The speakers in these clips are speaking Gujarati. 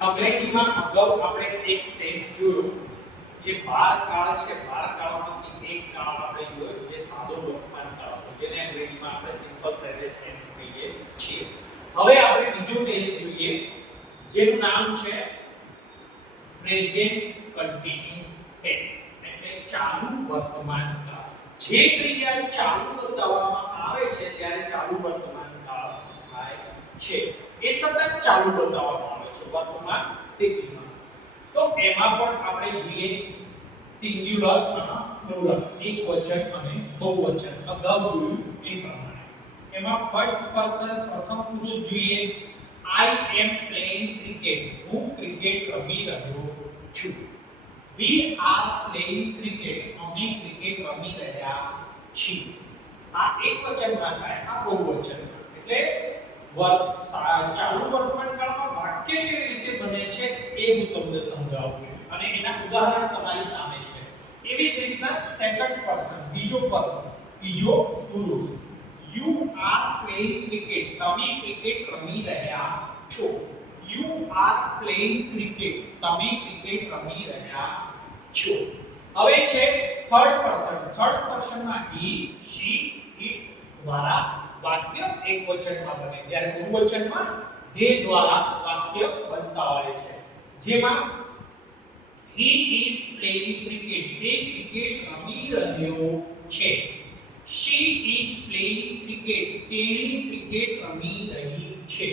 અંગ્રેજીમાં અગાઉ આપણે એક ટેન્સ જોયો જે 12 કાળ છે 12 કાળમાંથી એક કાળ આપણે જોયો જે સાદો વર્તમાન કાળ હતો, જેને અંગ્રેજીમાં આપણે સિમ્પલ પ્રેઝન્ટ ટેન્સ કહીએ છીએ. હવે આપણે બીજું ટેન્સ જોઈએ, જેનું નામ છે પ્રેઝન્ટ કન્ટિન્યુઅસ ટેન્સ એટલે ચાલુ વર્તમાન કાળ. જે ક્રિયા ચાલુ બતાવવામાં આવે છે, ત્યારે ચાલુ વર્તમાન કાળ થાય છે. એ સતત ચાલુ બતાવવામાં આવે છે વર્તમાન સ્થિતિમાં તો એમાં પણ આપણે જોઈએ સિંગ્યુલર અને પ્લુરલ એકવચન અને બહુવચન અગાઉ જોયું એ પ્રમાણે. એમાં ફર્સ્ટ પર્સન પ્રથમ પુરુષ જોઈએ. આઈ એમ પ્લેઇંગ ક્રિકેટ હું ક્રિકેટ રમી રહ્યો છું. વી આર પ્લેઇંગ ક્રિકેટ અમે ક્રિકેટ રમી રહ્યા છીએ. આ એકવચનમાં થાય. આ બહુવચનમાં એટલે વર્ત સા- ચાલુ વર્તમાન કાળમાં વાક્ય કેવી રીતે બને છે એ હું તમને સમજાવું છું. અને એના ઉદાહરણ તમારી સામે છે. એવી જ રીતના સેકન્ડ પર્સન બીજો પર્સન બીજો પુરુષ. યુ આર પ્લેઇંગ ક્રિકેટ તમે ક્રિકેટ રમી રહ્યા છો. યુ આર પ્લેઇંગ ક્રિકેટ તમે ક્રિકેટ રમી રહ્યા છો. હવે છે થર્ડ પર્સન થર્ડ પર્સનમાં હી શી ઇટ દ્વારા વાક્ય એકવચનમાં બને. જ્યારે બહુવચનમાં ધે દ્વારા વાક્ય બનતા હોય છે. જેમાં he is playing cricket તે ક્રિકેટ રમી રહ્યો છે she is playing cricket તેણી ક્રિકેટ રમી રહી છે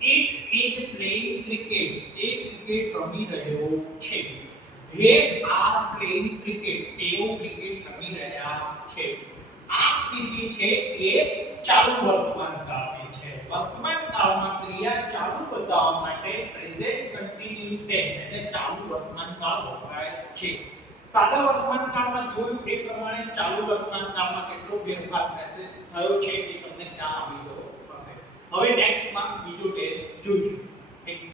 it is playing cricket તે ક્રિકેટ રમી રહ્યો છે they are playing cricket તેઓ ક્રિકેટ રમી રહ્યા છે આ સ્થિતિ છે એ ચાલુ વર્તમાન કાળની છે. વર્તમાન કાળમાં ક્રિયા ચાલુ બતાવવા માટે પ્રેઝન્ટ કન્ટિન્યુઅસ ટેન્સ એટલે ચાલુ વર્તમાન કાળ વપરાય છે. સાદા વર્તમાન કાળમાં જોયું એ પ્રમાણે ચાલુ વર્તમાન કાળમાં કેટલો ફેરફાર થશે, થયો છે એ તમને ખ્યાલ આવી ગયો.